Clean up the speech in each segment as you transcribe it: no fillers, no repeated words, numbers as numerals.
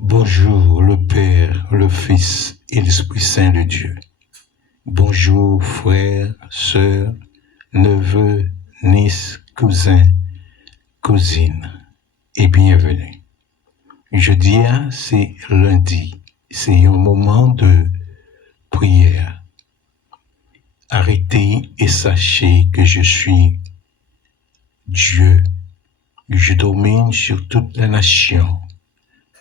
Bonjour le Père, le Fils et l'Esprit Saint de Dieu. Bonjour frères, sœurs, neveux, nièces, cousins, cousines et bienvenue. Jeudi, c'est lundi, c'est un moment de prière. Arrêtez et sachez que je suis Dieu. Je domine sur toutes les nations,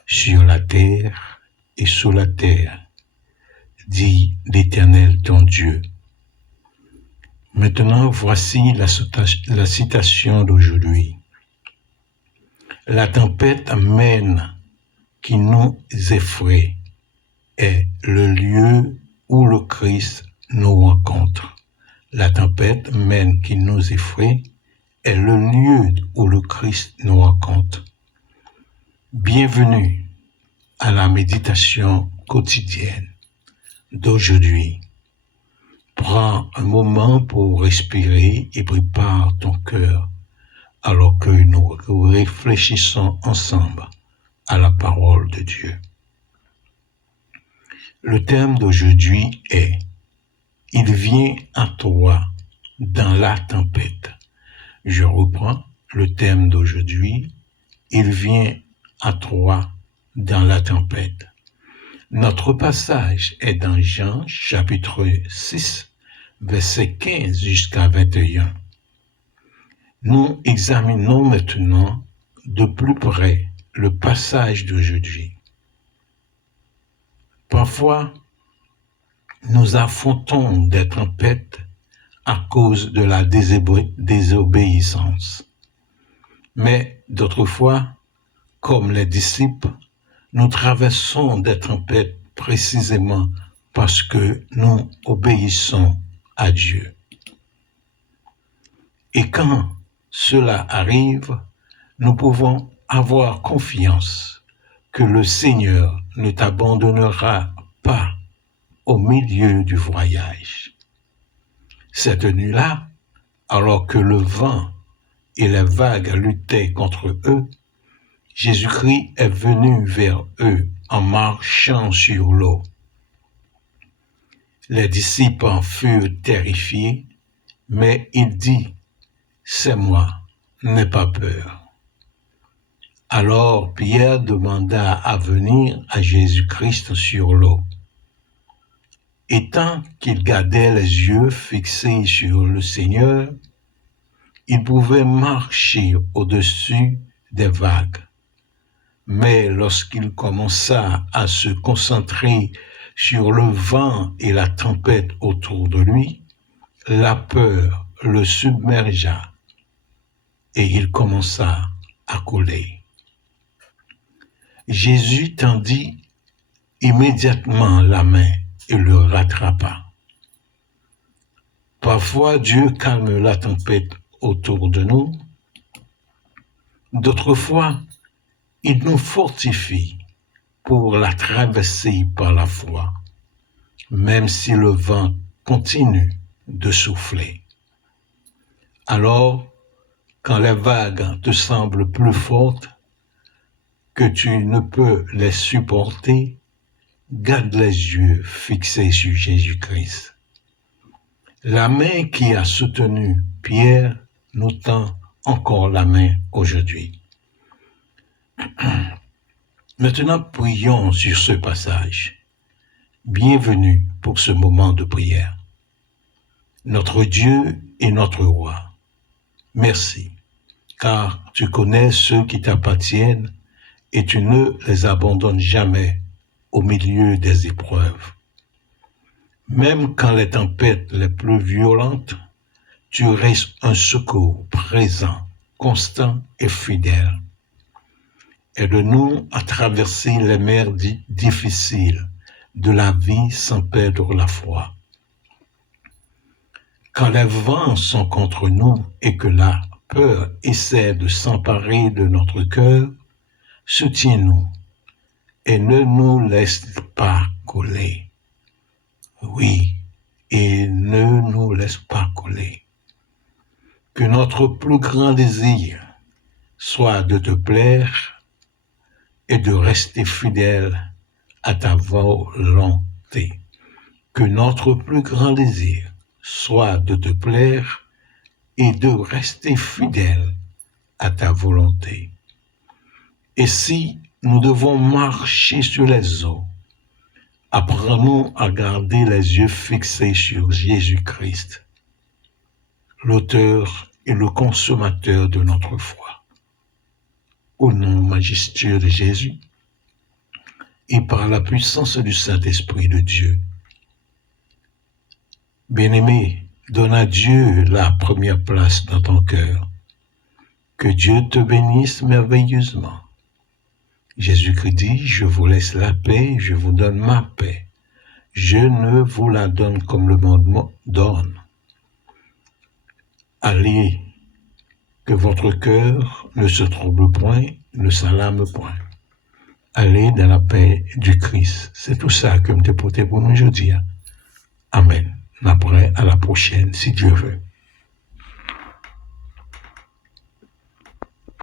sur la terre et sous la terre, dit l'Éternel ton Dieu. Maintenant, voici la citation d'aujourd'hui. La tempête mène qui nous effraie est le lieu où le Christ nous rencontre. La tempête mène qui nous effraie est le lieu où le Christ nous rencontre. Bienvenue à la méditation quotidienne d'aujourd'hui. Prends un moment pour respirer et prépare ton cœur alors que nous réfléchissons ensemble à la parole de Dieu. Le thème d'aujourd'hui est « Il vient à toi dans la tempête ». Je reprends le thème d'aujourd'hui « Il vient à toi dans la tempête ». Notre passage est dans Jean chapitre 6, verset 15 jusqu'à 21. Nous examinons maintenant de plus près le passage d'aujourd'hui. Parfois, nous affrontons des tempêtes à cause de la désobéissance. Mais d'autres fois, comme les disciples, nous traversons des tempêtes précisément parce que nous obéissons à Dieu. Et quand cela arrive, nous pouvons avoir confiance que le Seigneur ne t'abandonnera pas au milieu du voyage. Cette nuit-là, alors que le vent et les vagues luttaient contre eux, Jésus-Christ est venu vers eux en marchant sur l'eau. Les disciples en furent terrifiés, mais il dit « C'est moi, n'aie pas peur ». Alors Pierre demanda à venir à Jésus-Christ sur l'eau. Et tant qu'il gardait les yeux fixés sur le Seigneur, il pouvait marcher au-dessus des vagues. Mais lorsqu'il commença à se concentrer sur le vent et la tempête autour de lui, la peur le submergea et il commença à couler. Jésus tendit immédiatement la main et le rattrapa. Parfois, Dieu calme la tempête autour de nous. D'autres fois, il nous fortifie pour la traverser par la foi, même si le vent continue de souffler. Alors, quand les vagues te semblent plus fortes, que tu ne peux les supporter, garde les yeux fixés sur Jésus-Christ. La main qui a soutenu Pierre nous tend encore la main aujourd'hui. Maintenant, prions sur ce passage. Bienvenue pour ce moment de prière. Notre Dieu et notre Roi, merci, car tu connais ceux qui t'appartiennent et tu ne les abandonnes jamais au milieu des épreuves. Même quand les tempêtes les plus violentes, tu restes un secours présent, constant et fidèle. Aide-nous à traverser les mers difficiles de la vie sans perdre la foi. Quand les vents sont contre nous et que la peur essaie de s'emparer de notre cœur, soutiens-nous et ne nous laisse pas couler. Oui, et ne nous laisse pas couler. Que notre plus grand désir soit de te plaire et de rester fidèle à ta volonté. Que notre plus grand désir soit de te plaire et de rester fidèle à ta volonté. Et si nous devons marcher sur les eaux, apprends-nous à garder les yeux fixés sur Jésus-Christ, l'auteur et le consommateur de notre foi. Au nom majestueux de Jésus et par la puissance du Saint-Esprit de Dieu. Bien-aimé, donne à Dieu la première place dans ton cœur. Que Dieu te bénisse merveilleusement. Jésus-Christ dit, je vous laisse la paix, je vous donne ma paix. Je ne vous la donne comme le monde donne. Allez, que votre cœur ne se trouble point, ne s'alarme point. Allez dans la paix du Christ. C'est tout ça que je te porte pour nous aujourd'hui. Amen. Après, à la prochaine, si Dieu veut.